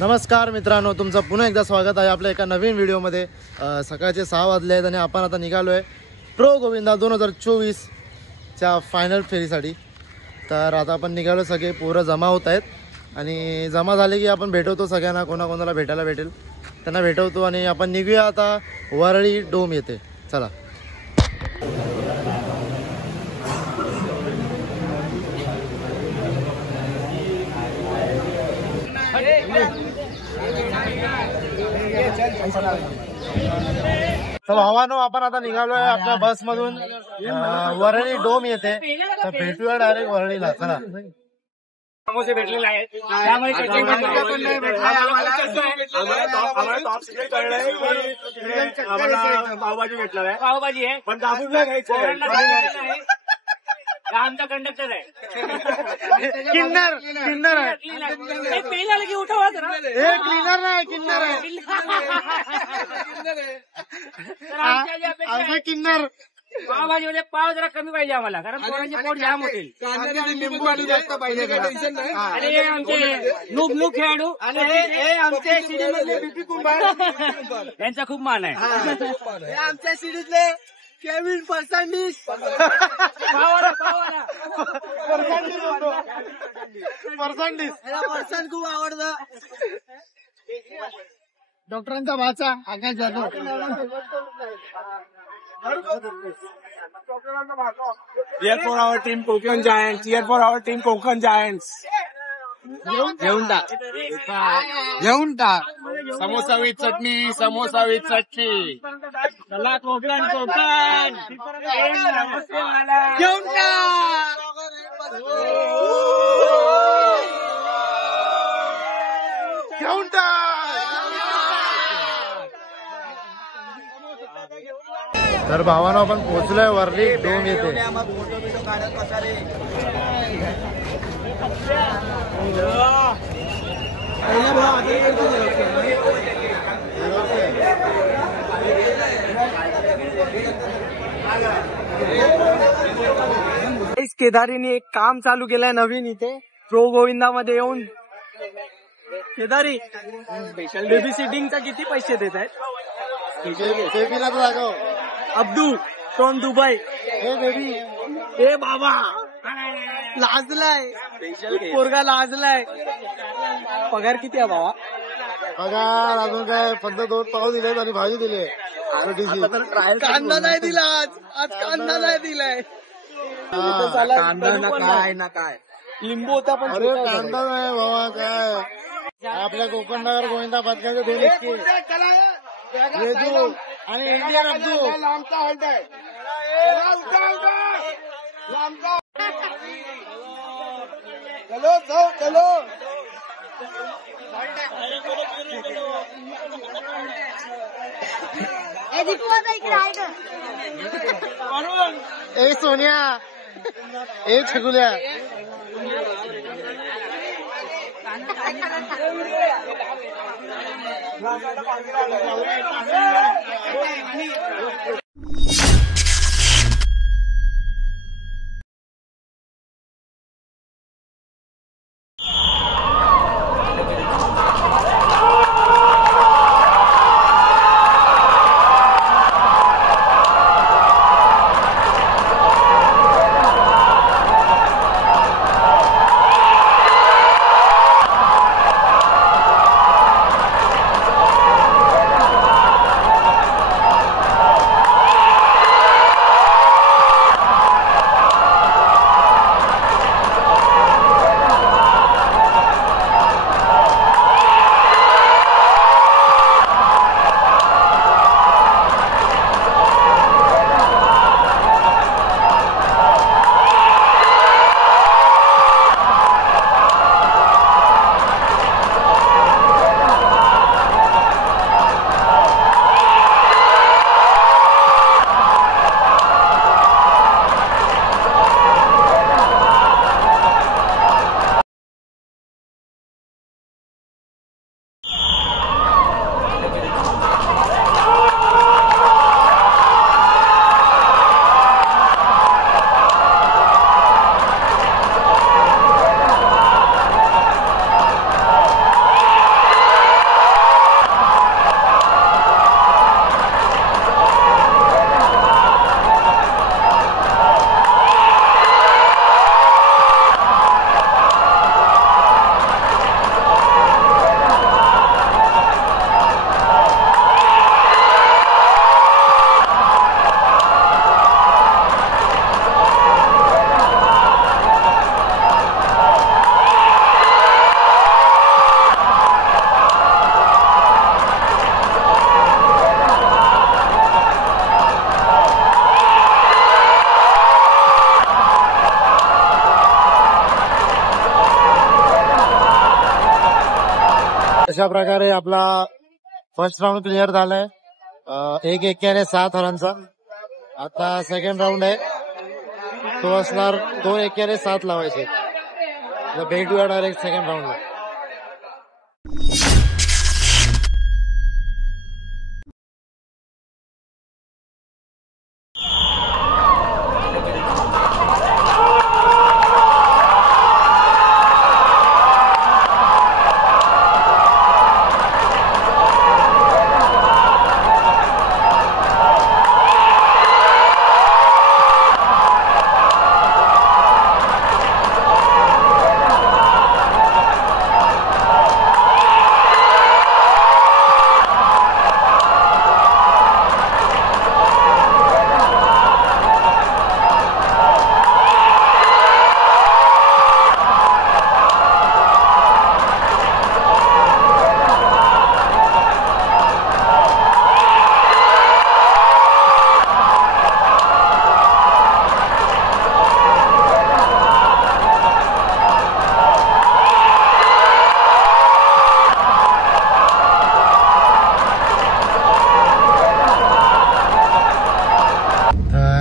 नमस्कार मित्रांनो, तुमचं पुन्हा एकदा स्वागत आहे आपल्या एका नवीन व्हिडिओमध्ये। सकाळचे 6 वाजले आहेत आणि आपण आता निघालो आहे प्रो गोविंदा 2024 च्या फायनल फेरीसाठी। तर आता आपण निघालो, सगळे पोरं जमा होत आहेत आणि जमा झाले की आपण भेटवतो सगळ्यांना, कोणाकोणाला भेटायला भेटेल त्यांना भेटवतो आणि आपण निघूया आता वरळी डोम येते। चला। तर भावानो, आपण आता निघालोय आपल्या बस मधून, वरळी डोम येते, तर भेटूया डायरेक्ट वरळीला। चला। समोसे भेटलेले आहेत, त्यामुळे पावभाजी भेटणार आहे, पावभाजी आहे पण दाबून नाही घ्यायचं, आमचा कंडक्टर आहे, किन्नर किन्नर आहे, पेला की उठवा जरा, हे क्लीनर नाही किन्नर आहे, आमचा किन्नर। पावभाजी मध्ये पाव जरा कमी पाहिजे आम्हाला, कारण पोरांचे पोट जाम होतील, लिंबू जास्त पाहिजे, आणि हे आमचे नुक खेळाडू आणि हे आमच्या सिडीमधले बीपी कुंभार यांचा खूप मान आहे, हे आमच्या सिडीतले केविन फर्नांडिस पर्सन खूप आवडतं, डॉक्टरांचा भाचा आकाश Jadhav. Cheer for our team Konkan Giants, cheer for our team Konkan Giants. घेऊन टाक समोसा विथ चटणी, समोसा विथ चटणी, चला कोकण कोकण घेऊन टाक, घेऊन टाक। तर भावानो, आपण पोहोचलोय वरळी डोम येते। केदारीने एक काम चालू केलंय नवीन इथे प्रो गोविंदा मध्ये येऊन। केदारी, स्पेशल बेबी सिटिंगचा किती पैसे देत आहेत? अब्दू फ्रॉम दुबई, हे बेबी, हे बाबा लाजलाय, पोरगा लाजलाय। पगार किती आहे बाबा? पगार अजून काय, फक्त 2 पाव दिले आणि भाजी दिले, कांदा नाही दिला आज कांदा नाही दिलाय, कांदा ना काय ना काय, लिंबू होता पण अरे कांदा नाही बाबा, काय आपल्या कोकण नगर गोविंदा पथकाचे 2 इतके रेजू आणि इंडियन अब्दू। चलो चलो ए सोनिया, ए छगुल्या, अशा प्रकारे आपला फर्स्ट राऊंड क्लिअर झालाय 1-1 7 रनचा. आता सेकंड राऊंड आहे, तो असणार 2-1 7 लावायचे. भेटूया डायरेक्ट सेकंड राऊंडला.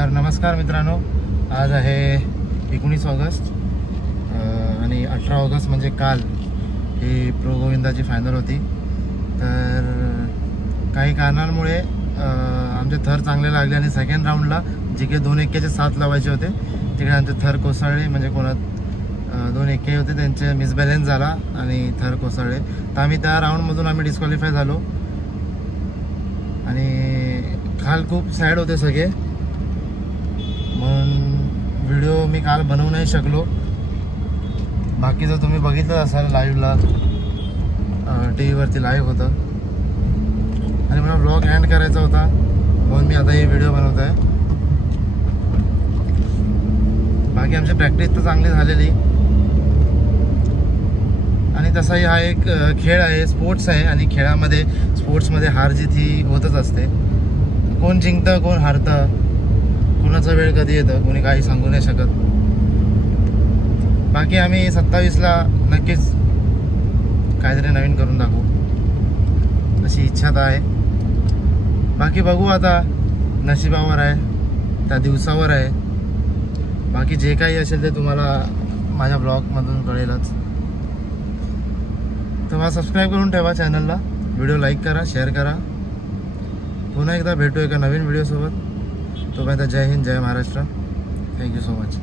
नमस्कार मित्रांनो, आज आहे 19 ऑगस्ट आणि 18 ऑगस्ट म्हणजे काल ही प्रो गोविंदाची फायनल होती. तर काही कारणांमुळे आमचे थर चांगले लागले आणि सेकंड राऊंडला जे काही 2-1 7 लावायचे होते तिकडे आमचे थर कोसळले. म्हणजे कोणात 2-1 होते त्यांचे मिसबॅलेन्स झाला आणि थर कोसळले. तर आम्ही त्या राऊंडमधून आम्ही डिस्क्वालिफाय झालो आणि काल खूप सॅड होते सगळे, म्हणून व्हिडिओ मी काल बनवू नाही शकलो. बाकीचं तुम्ही बघितलं असाल लाईव्हला, टी व्हीवरती लाईव्ह होतं आणि मला ब्लॉग एंड करायचा होता म्हणून मी आता ही व्हिडिओ बनवत आहे. बाकी आमची प्रॅक्टिस तर चांगली झालेली आणि तसाही हा एक खेळ आहे, स्पोर्ट्स आहे आणि स्पोर्ट्समध्ये हार जीत ही होतच असते. कोण जिंकतं कोण हारतं, कुणाचा वेळ कधी येतं कोणी काही सांगू नाही शकत. बाकी आम्ही 27ला नक्कीच काहीतरी नवीन करून दाखवू अशी इच्छा तर आहे. बाकी बघू आता, नशिबावर आहे, त्या दिवसावर आहे. बाकी जे काही असेल ते तुम्हाला माझ्या ब्लॉगमधून कळेलच. तर मला सबस्क्राईब करून ठेवा चॅनलला, व्हिडिओ लाईक करा, शेअर करा. पुन्हा एकदा भेटू एका नवीन व्हिडिओसोबत. तोपर्यंत Jai Hind, Jai Maharashtra. Thank you so much.